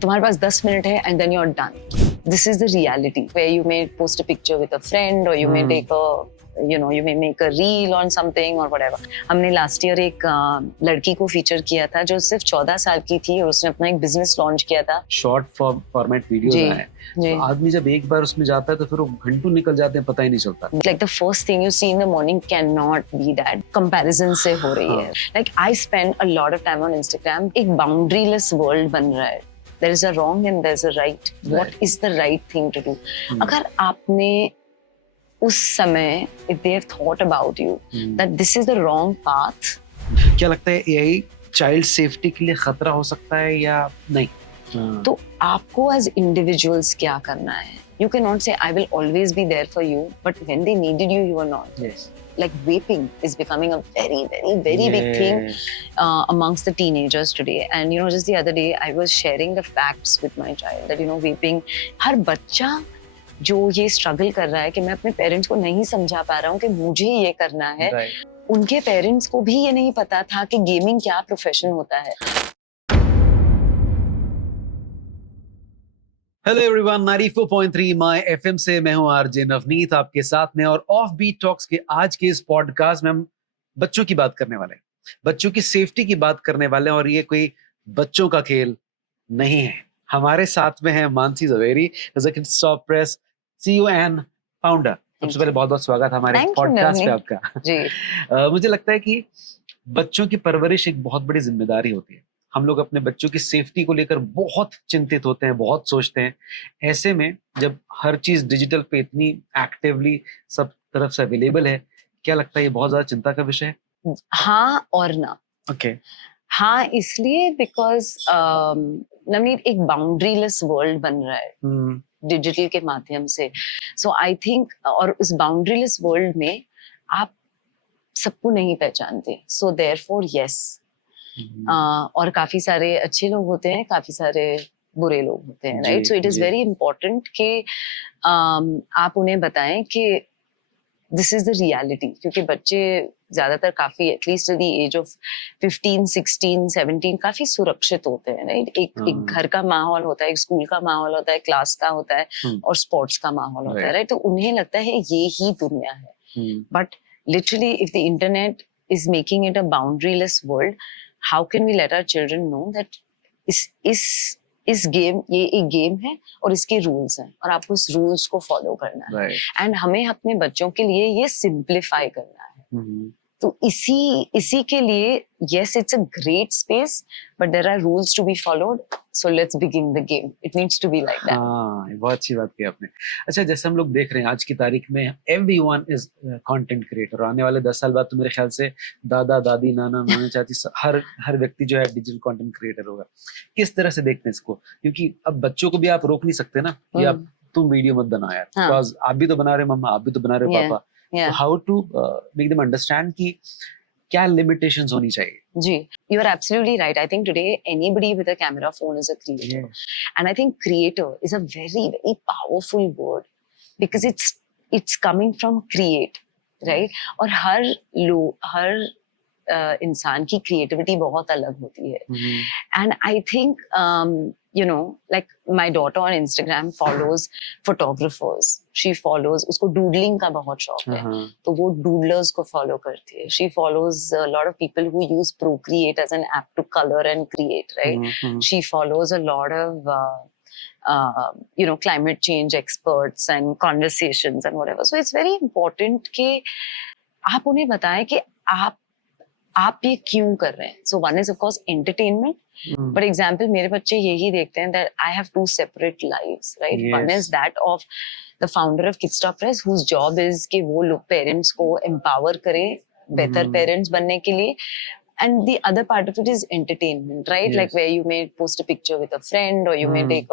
तुम्हारे पास 10 मिनट है and then you're done. This is the reality where you may post a picture with a friend or you may take a you may make a reel on something or whatever. हमने last year एक लड़की को feature किया था जो सिर्फ 14 साल की थी और उसने अपना एक business launch किया था. Short format videos आए. तो आदमी जब एक बार उसमें जाता है तो फिर वो घंटों निकल जाते हैं, पता ही नहीं चलता. Like the first thing you see in the morning cannot be that. Comparison से हो रही है. Like I spend a lot of time on Instagram. एक boundaryless world बन रहा है. There is a wrong and there's a right. What is the right thing to do? अगर आपने उस समय if they have thought about you that this is the wrong path. क्या लगता है यही चाइल्ड सेफ्टी के लिए खतरा हो सकता है या नहीं? तो आपको as individuals क्या करना है? You cannot say I will always be there for you, but when they needed you, you were not. Yes. Like vaping is becoming a very big thing amongst the teenagers today. And just the other day I was sharing the facts with my child that vaping, हर बच्चा जो ये struggle कर रहा है कि मैं अपने parents को नहीं समझा पा रहा हूँ कि मुझे ये करना है, उनके पेरेंट्स को भी ये नहीं पता था कि गेमिंग क्या प्रोफेशन होता है. हेलो एवरीवन, 94.3 माय एफएम से मैं हूं आरजे नवनीत आपके साथ में. और ऑफ बीट टॉक्स के आज के इस पॉडकास्ट में हम बच्चों की बात करने वाले हैं, बच्चों की सेफ्टी की बात करने वाले हैं. और ये कोई बच्चों का खेल नहीं है. हमारे साथ में है Mansi Javeri, executive staff press, CEO and founder. सबसे पहले बहुत बहुत स्वागत हमारे पॉडकास्ट पे आपका जी. मुझे लगता है कि बच्चों की परवरिश एक बहुत बड़ी जिम्मेदारी होती है. हम लोग अपने बच्चों की सेफ्टी को लेकर बहुत चिंतित होते हैं, बहुत सोचते हैं. ऐसे में जब हर चीज डिजिटल पे इतनी एक्टिवली सब तरफ से अवेलेबल है, क्या लगता है ये बहुत ज्यादा चिंता का विषय है? हाँ और ना. ओके. हाँ इसलिए बिकॉज नवनीत एक बाउंड्रीलेस वर्ल्ड बन रहा है डिजिटल के माध्यम से. सो आई थिंक और उस बाउंड्रीलेस वर्ल्ड में आप सबको नहीं पहचानते. सो देयरफोर यस. और काफी सारे अच्छे लोग होते हैं, काफी सारे बुरे लोग होते हैं, right. So it is very important कि आप उन्हें बताएं कि दिस इज द रियलिटी. क्योंकि बच्चे ज्यादातर काफी एटलीस्ट द एज ऑफ 15, 16, 17 काफी सुरक्षित होते हैं, राइट. एक घर का माहौल होता है, एक स्कूल का माहौल होता है, क्लास का होता है और स्पोर्ट्स का माहौल होता है, राइट. तो उन्हें लगता है ये ही दुनिया है. But literally if the internet is making it a boundaryless world, how can we let our children know that इस गेम ये एक गेम है और इसके रूल्स हैं और आपको इस रूल्स को फॉलो करना है. एंड हमें अपने बच्चों के लिए ये सिंप्लीफाई करना है. तो इसी के लिए yes it's a great space but there are rules to be followed, so let's begin the game. It needs to be like that. हाँ, बहुत अच्छी बात की आपने. अच्छा, जैसे हम लोग देख रहे हैं आज की तारीख में everyone is content creator. आने वाले 10 साल बाद तो मेरे ख्याल से दादा दादी नाना नाना चाची हर व्यक्ति जो है डिजिटल कंटेंट क्रिएटर होगा. किस तरह से देखते हैं इसको? क्योंकि अब बच्चों को भी आप रोक नहीं सकते ना कि आप तुम वीडियो मत बनाओ यार, बिकॉज आप भी तो बना रहे मम्मा, आप भी तो बना रहे पापा. So how to make them understand कि क्या limitations होनी चाहिए? जी, you are absolutely right. I think today anybody with a camera phone is a creator, and I think creator is a very powerful word because it's coming from create, right? और हर इंसान की creativity बहुत अलग होती है. And I think like my daughter on Instagram follows photographers. She follows, उसको doodling का बहुत शौक है, तो वो doodlers को follow करती है. She follows a lot of people who use Procreate as an app to color and create, right? She follows a lot of climate change experts and conversations and whatever. So it's very important कि आप उन्हें बताएं कि आप ये क्यों कर रहे हैं. So one is of course entertainment. For example, मेरे बच्चे यही देखते हैं that I have two separate lives, right? Yes. One is that of the founder of Kids Stop Press, whose job is कि वो लोग parents को empower करे बेहतर parents बनने के लिए. And the other part of it is entertainment, right? Yes. Like where you may post a picture with a friend or you may take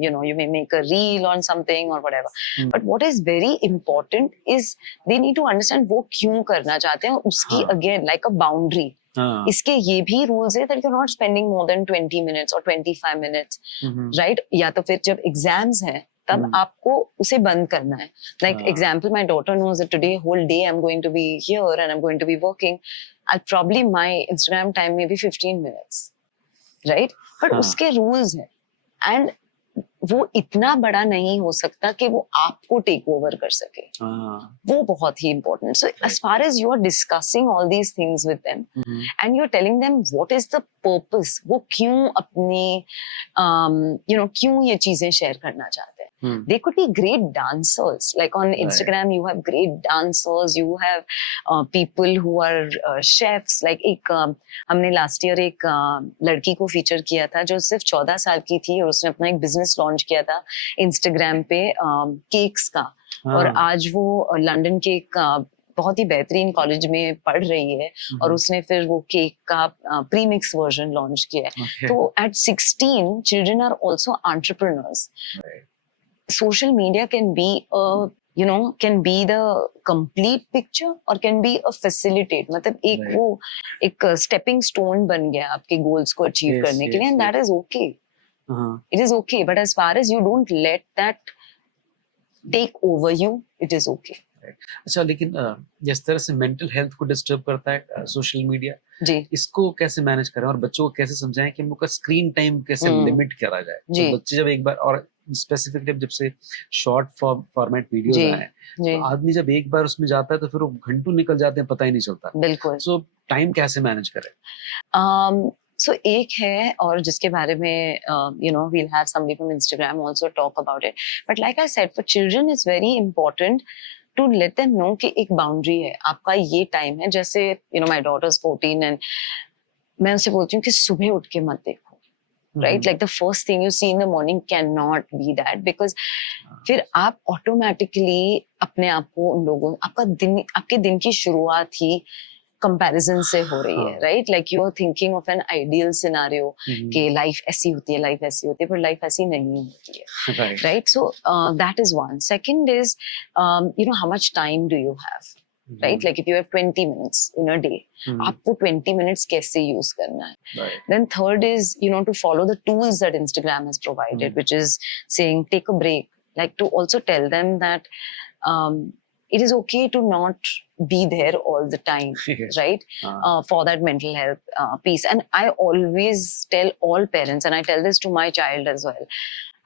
you may make a reel on something or whatever. But what is very important is they need to understand वो क्यों करना चाहते हैं. उसकी again like a boundary. इसके ये भी rules है that you're not spending more than 20 minutes or 25 minutes, right? या तो फिर जब exams हैं तब आपको उसे बंद करना है. Like example, my daughter knows that today whole day I'm going to be here and I'm going to be working. I'll probably my Instagram time maybe 15 minutes, right? But उसके rules हैं. And वो इतना बड़ा नहीं हो सकता कि वो आपको टेक ओवर कर सके. वो बहुत ही important. So as far as you are discussing all these things with them and you're telling them what is the purpose, वो क्यों अपनी क्यों ये चीजें शेयर करना चाहते हैं. They could be great dancers. Like on Instagram, you have great dancers. You have people who are chefs. Like हमने last year एक लड़की को feature किया था जो सिर्फ 14 साल की थी और उसने अपना एक business launch किया था Instagram पे केक्स का. और आज वो लंदन के एक बहुत ही बेहतरीन कॉलेज में पढ़ रही है और उसने फिर वो केक का प्रीमिक्स वर्जन लॉन्च किया है. तो at 16 children are also entrepreneurs. Social media can be the complete picture or can be a facilitate. मतलब वो एक stepping stone बन गया आपके goals को achieve करने के लिए, and that is okay. It is okay, but as far as you don't let that take over you, it is okay. अच्छा, लेकिन जिस तरह से मेंटल हेल्थ को डिस्टर्ब करता है सोशल मीडिया, इसको कैसे मैनेज करें और बच्चों को कैसे समझाएं कि उनका स्क्रीन टाइम कैसे लिमिट करा जाए. तो बच्चे जब एक बार, और स्पेसिफिकली जब से शॉर्ट फॉर्मेट वीडियोस आए, तो आदमी जब एक बार उसमें जाता है तो फिर वो घंटों निकल जाते हैं, पता ही नहीं चलता. बिल्कुल. सो टाइम कैसे मैनेज करें? So एक है और जिसके बारे में we'll have somebody from Instagram also talk about it. But like I said, for children it's very important to let them know कि एक boundary है, आपका ये टाइम है. जैसे my daughter's 14 and मैं उसे बोलती हूँ कि सुबह उठ के मत देखो. Right? Like the first thing you see in the morning cannot be that, because फिर आप automatically अपने आप को उन लोगों, आपके दिन की शुरुआत ही कंपैरिजन से हो रही है. Right? Like you are thinking of an ideal scenario कि लाइफ ऐसी होती है, लाइफ ऐसी होती है, पर लाइफ ऐसी नहीं होती है. Right? So that is one. Second is how much time do you have. Right? Like if you have 20 minutes in a day, आपको 20 minutes कैसे use करना है. Then third is, to follow the tools that Instagram has provided, which is saying take a break. Like to also tell them that it is okay to not be there all the time, right? For that mental health piece. And I always tell all parents, and I tell this to my child as well,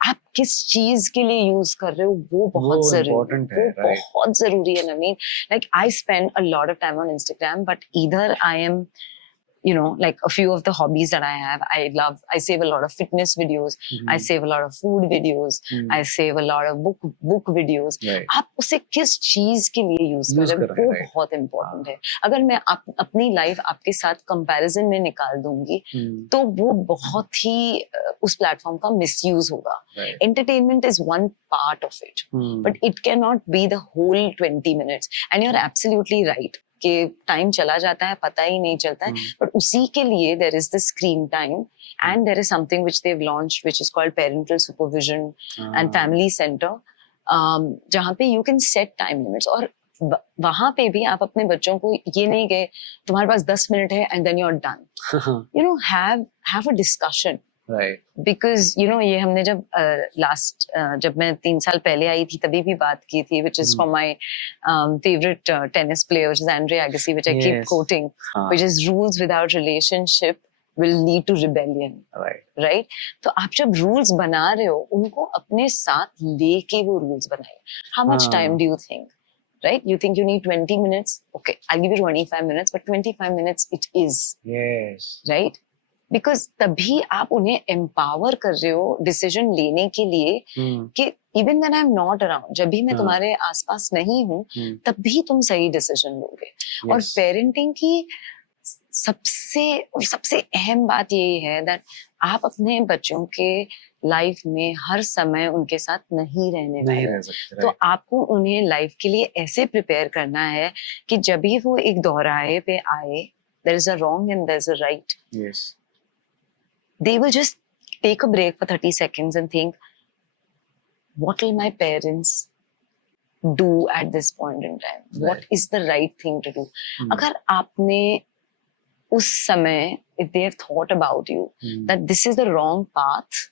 आप किस चीज के लिए use कर रहे हो वो बहुत जरूरी है. वो बहुत जरूरी है नवीन. Like I spend a lot of time on Instagram, but either I am like a few of the hobbies that I have, I save a lot of fitness videos, I save a lot of food videos, I save a lot of book videos. आप उसे किस चीज के लिए use कर रहे हो वो बहुत important है. अगर मैं अपनी लाइफ आपके साथ कंपैरिजन में निकाल दूंगी तो वो बहुत ही उस प्लेटफॉर्म का मिसयूज होगा. Entertainment is one part of it, but it cannot be the whole 20 minutes. And you're absolutely right कि टाइम चला जाता है, पता ही नहीं चलता है. बट उसी के लिए there is the screen time, and there is something which they have launched which is called parental supervision and family centre, जहाँ पे you can set time limits. और वहां पे भी आप अपने बच्चों को ये नहीं कहे तुम्हारे पास 10 मिनट है and then you are done. Have a discussion. Right. Because ये हमने जब जब मैं 3 साल पहले आई थी तभी भी बात की थी, which is from my favorite tennis player, which is Andre Agassi, which I keep quoting, which is rules without relationship will lead to rebellion. Right? तो आप जब rules बना रहे हो उनको अपने साथ लेके वो rules बनाइए. How much time do you think? Right? You think you need 20 minutes? Okay, I'll give you 25 minutes, but 25 minutes it is. Yes. Right? Because तभी आप उन्हें एम्पावर कर रहे हो डिसीजन लेने के लिए कि even when I am not around, जब भी मैं तुम्हारे आसपास नहीं हूँ तब भी तुम सही डिसीजन लोगे. और पेरेंटिंग की सबसे अहम बात यही है दैट आप अपने बच्चों के लाइफ में हर समय उनके साथ नहीं रहने वाले. तो आपको उन्हें लाइफ के लिए ऐसे प्रिपेयर करना है कि जब भी वो एक दोहराए पे आए, there is a wrong and there's a right. Yes. They will just take a break for 30 seconds and think, what will my parents do at this point in time? What is the right thing to do? अगर आपने उस समय, if they have thought about you, that this is the wrong path,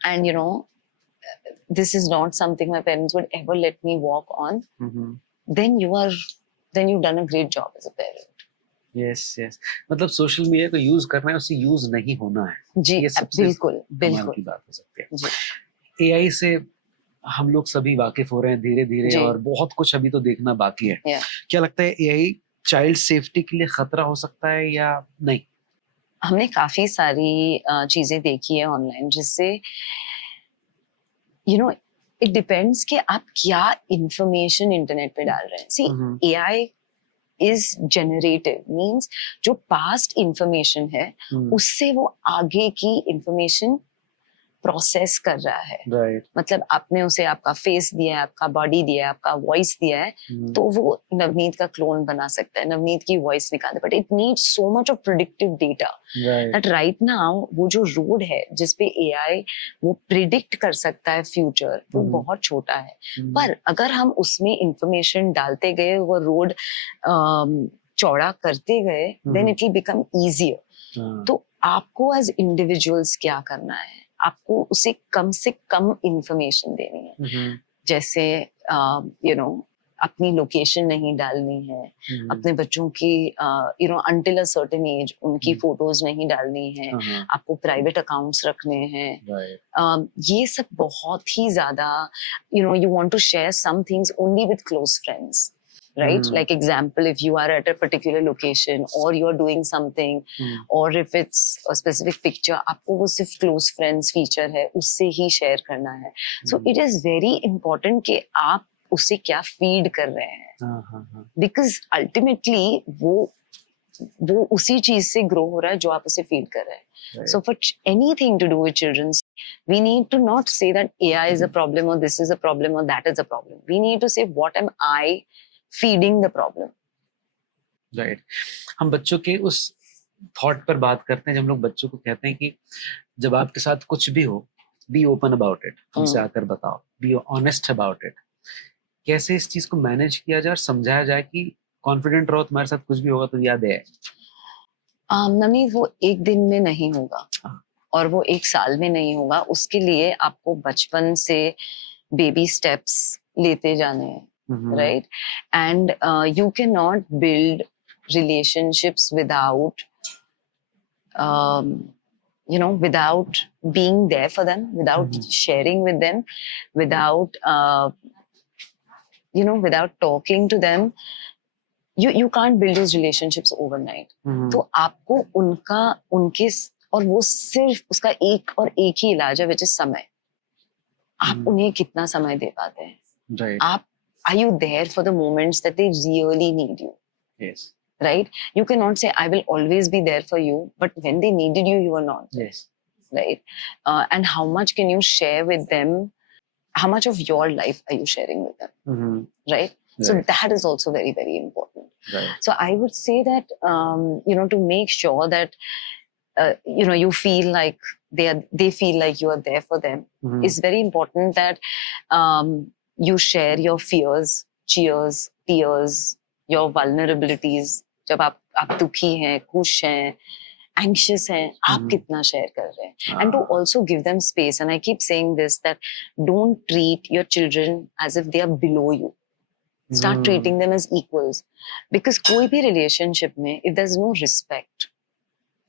and this is not something my parents would ever let me walk on, then you've done a great job as a parent. Yes yes, मतलब social media को use करना है, उसे use नहीं होना है। जी ये सबसे बिल्कुल कमाल बिल्कुल की बात हो सकती है। जी एआई से हम लोग सभी वाकिफ हो रहे हैं धीरे धीरे, जी और बहुत कुछ अभी तो देखना बाकी है। या क्या लगता है एआई चाइल्ड सेफ्टी के लिए खतरा हो सकता है या नहीं? हमने काफी सारी चीजें देखी है ऑनलाइन जिससे यू नो इट डिपेंड्स कि आप क्या इंफॉर्मेशन इंटरनेट पे डाल रहे हैं। सी हम्म एआई इज जनरेटिव मींस जो पास्ट इंफॉर्मेशन है उससे वो आगे की इंफॉर्मेशन प्रोसेस कर रहा है। राइट। मतलब आपने उसे आपका फेस दिया है, आपका बॉडी दिया है, आपका वॉइस दिया है, तो वो नवनीत का क्लोन बना सकता है, नवनीत की वॉइस निकाले, but it needs so much of predictive data that right now वो जो रोड है जिसपे एआई वो प्रिडिक्ट कर सकता है फ्यूचर, वो बहुत छोटा है। पर अगर हम उसमें इंफॉर्मेशन डालते गए, वो रोड चौड़ा करते गए, then it will become easier. तो आपको एज इंडिविजुअल्स क्या करना है, आपको उसे कम से कम इंफॉर्मेशन देनी है। जैसे अपनी लोकेशन नहीं डालनी है, अपने बच्चों की अंटिल अ सर्टेन एज उनकी फोटोज नहीं डालनी है, आपको प्राइवेट अकाउंट्स रखने हैं। ये सब बहुत ही ज्यादा you want to share some things only with close friends, right? Like example, if you are at a particular location or you are doing something, or if it's a specific picture, आपको वो सिर्फ close friends feature है उससे ही share करना है। So it is very important कि आप उसे क्या feed कर रहे हैं, because ultimately वो उसी चीज से grow हो रहा है जो आप उसे feed कर रहे हैं। So for anything to do with children, we need to not say that AI is a problem or this is a problem or that is a problem. We need to say what am I feeding the problem. Right. हम बच्चों के उस thought पर बात करते हैं जब हम लोग बच्चों को कहते हैं कि जब आपके साथ कुछ भी हो, बी ओपन अबाउट इट, हमसे आकर बताओ, बी ऑनेस्ट अबाउट इट। कैसे इस चीज को मैनेज किया जाए और समझाया जाए कि कॉन्फिडेंट रहो, तुम्हारे साथ कुछ भी होगा तो याद है। नवनीत, वो एक दिन में नहीं होगा और वो एक साल में नहीं होगा। उसके लिए आपको बचपन से बेबी स्टेप्स लेते जाने हैं, right? And you can not build relationships without without being there for them, without sharing with them, without without talking to them. You can't build those relationships overnight. तो आपको उनके और वो सिर्फ उसका एक और एक ही इलाज है, which is समय। आप उन्हें कितना समय दे पाते हैं? Right. आप are you there for the moments that they really need you? Yes. Right? You cannot say I will always be there for you, but when they needed you, you were not. Yes. Right? And how much can you share with them? How much of your life are you sharing with them? Right? So that is also very, very important. Right. So I would say that to make sure that you feel like they feel like you are there for them, it's very important that you share your fears, cheers, tears, your vulnerabilities. जब आप दुखी हैं, खुश हैं, anxious हैं, आप कितना share कर रहे हैं? And to also give them space. And I keep saying this, that don't treat your children as if they are below you. Start treating them as equals. Because कोई भी relationship में, if there's no respect,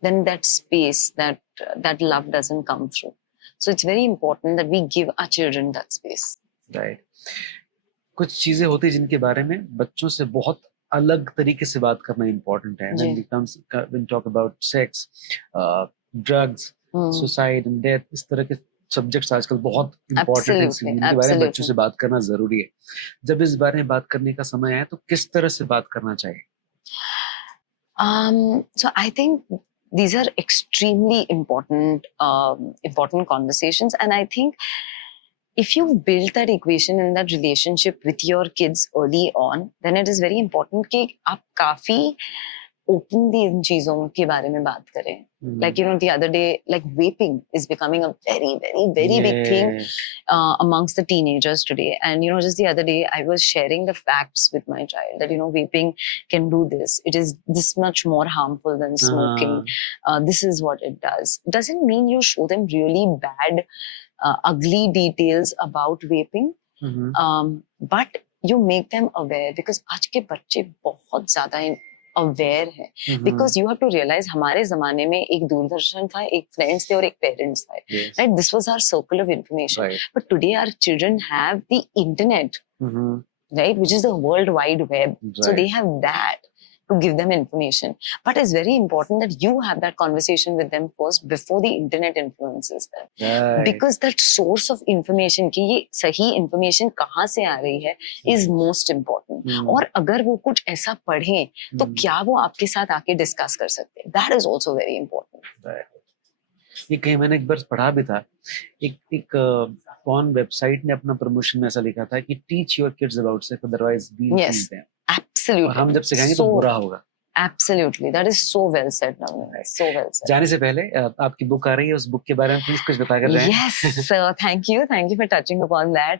then that space, that love doesn't come through. So it's very important that we give our children that space. Right. कुछ चीजें होती हैं जिनके बारे में बच्चों से बहुत अलग तरीके से बात करना इम्पोर्टेंट है। When talk about sex, drugs, suicide and death, इस तरह के सब्जेक्ट्स आजकल बहुत इम्पोर्टेंट हैं, जिनके बारे में बच्चों से बात करना जरूरी है। जब इस बारे में बात करने का समय आए तो किस तरह से बात करना चाहिए? So I think these are extremely important conversations, and I think if you build that equation in that relationship with your kids early on, then it is very important कि आप काफी openly इन चीजों के बारे में बात करें. Like the other day, like vaping is becoming a very, very, very big thing amongst the teenagers today. And just the other day, I was sharing the facts with my child that vaping can do this. It is this much more harmful than smoking. This is what it does. Doesn't mean you show them really bad, ugly details about vaping, but you make them aware, because आज के बच्चे बहुत ज़्यादा aware है, because you have to realise हमारे जमाने में एक दूरदर्शन था, एक फ्रेंड्स थे और एक पेरेंट्स था, right? This was our circle of information, but today our children have the internet, right, which is the world wide web, so they have that to give them information, but it's very important that you have that conversation with them first before the internet influences them, because that source of information कि ये सही information कहाँ से आ रही है is most important, और अगर वो कुछ ऐसा पढ़ें तो क्या वो आपके साथ आके डिस्कस कर सकते हैं, that is also very important. ये कहीं मैंने एक बार पढ़ा भी था, एक कौन वेबसाइट ने अपना प्रमोशन में ऐसा लिखा था कि teach your kids about sex, otherwise we Yes, absolutely. हम जब सिखाएंगे तो बुरा होगा. Absolutely, that is so well said, Navneet. So well said. जाने से पहले आपकी बुक आ रही है, उस बुक के बारे में प्लीज कुछ बता कर रहे हैं. Yes, thank you for touching upon that.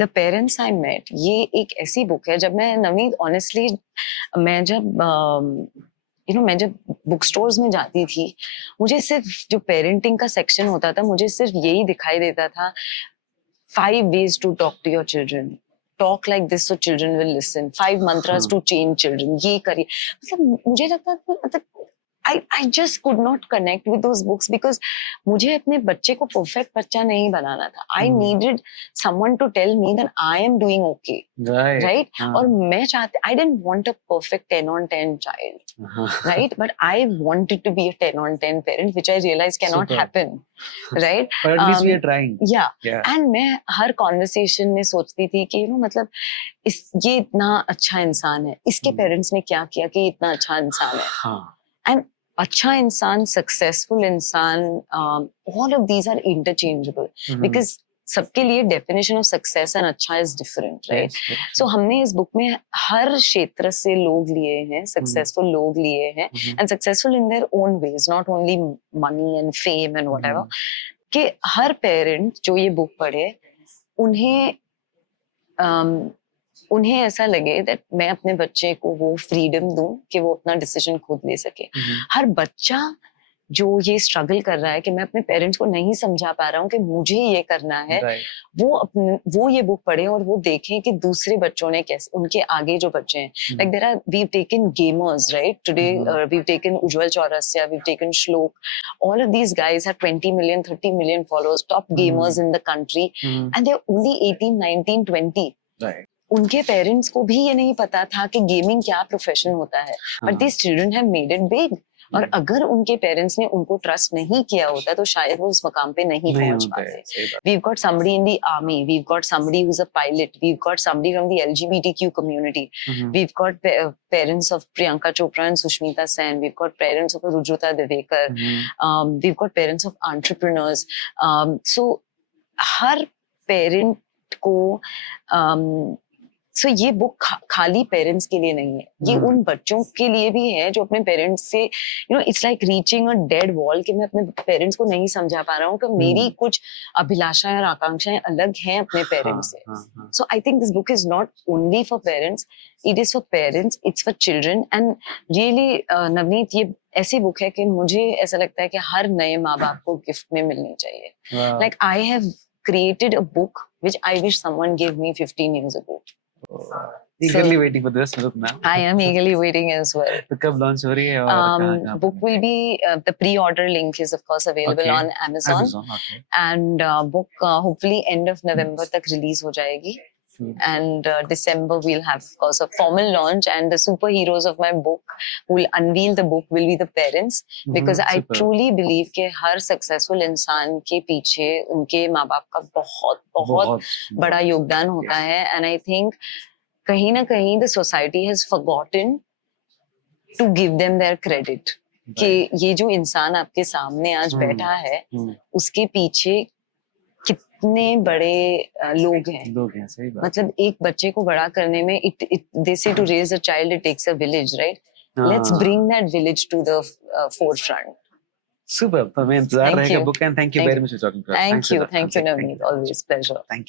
The Parents I Met, ये एक ऐसी बुक है, जब मैं नवनीत ऑनेस्टली मैं जब बुक स्टोर्स में जाती थी, मुझे सिर्फ जो पेरेंटिंग का सेक्शन होता था, मुझे सिर्फ यही दिखाई देता था, 5 ways to talk to your children, talk like this so children will listen, 5 mantras to change children, ये करिए. मतलब मुझे लगता था, मतलब I just could not connect with those books because मुझे अपने बच्चे को परफेक्ट बच्चा नहीं बनाना था. I needed someone to tell me that I am doing okay, right? और मैं चाहती, I didn't want a perfect 10 on 10 child, right? But I wanted to be a 10 on 10 parent, which I realized cannot happen, right? But at least we are trying. Yeah. And मैं हर conversation में सोचती थी कि मतलब ये इतना अच्छा इंसान है, इसके पेरेंट्स ने क्या किया कि इतना अच्छा इंसान है. And अच्छा इंसान, successful इंसान, all of these are interchangeable, because सबके लिए definition of success and अच्छा is different, right? So हमने इस book में हर क्षेत्र से लोग लिए हैं, successful लोग लिए हैं, and successful in their own ways, not only money and fame and whatever, कि हर parent जो ये book पढ़े, उन्हें ऐसा लगे that मैं अपने बच्चे को वो फ्रीडम दूं कि वो अपना डिसीजन खुद ले सके. हर बच्चा जो ये स्ट्रगल कर रहा है कि मैं अपने पेरेंट्स को नहीं समझा पा रहा हूँ कि मुझे ये करना है, वो ये बुक पढ़े और वो देखें कि दूसरे बच्चों ने कैसे, उनके आगे जो बच्चे हैं, like we've taken gamers, right? Today we've taken Ujjwal Chaurasya, we've taken Shlok. All of these guys have 20 million, 30 million followers, top gamers in the country, and they're only 18, 19, 20. Right. उनके पेरेंट्स को भी ये नहीं पता था कि gaming क्या profession होता है, but this children have made it big. और अगर उनके पेरेंट्स ने उनको ट्रस्ट नहीं किया होता तो शायद वो उस मकाम पे नहीं पहुंच पाते. We've got somebody in the army, we've got somebody who's a pilot, we've got somebody from the LGBTQ community, we've got parents of Priyanka Chopra and Sushmita Sen, we've got parents of Rujruta Divekar, we've got parents of entrepreneurs. So her parent को सो ये book खाली parents के लिए नहीं है, ये उन बच्चों के लिए भी है जो अपने पेरेंट्स से it's like reaching a dead wall कि मैं अपने पेरेंट्स को नहीं समझा पा रहा हूँ कि मेरी कुछ अभिलाषाएं और आकांक्षाएं अलग हैं अपने पेरेंट्स से. So I think this book is not only for parents, it is for parents, it's for children. And really Navneet, ये ऐसी बुक है कि मुझे ऐसा लगता है कि हर नए माँ बाप को गिफ्ट में मिलनी चाहिए. Like I have created a book which I wish someone gave me 15 years ago. Eagerly waiting for this book now. I am eagerly waiting as well. तो कब लॉन्च हो रही है और कहाँ? Book will be the pre-order link is of course available on Amazon. Okay. And book hopefully end of November तक release हो जाएगी. And December we'll have of course a formal launch, and the superheroes of my book who will unveil the book will be the parents, because I truly believe कि हर successful इंसान के पीछे उनके माँ बाप का बहुत बहुत बड़ा योगदान होता है. And I think कहीं ना कहीं the society has forgotten to give them their credit, कि ये जो इंसान आपके सामने आज बैठा है उसके पीछे कितने बड़े लोग हैं. सही बात. मतलब एक बच्चे को बड़ा करने में they say to raise a child it takes a village, right? Let's bring that village to the forefront. Super. तो मैं इंतजार रहेगा book. And thank you very much for talking to us. Thank you, Navneet. Always pleasure. Thank you.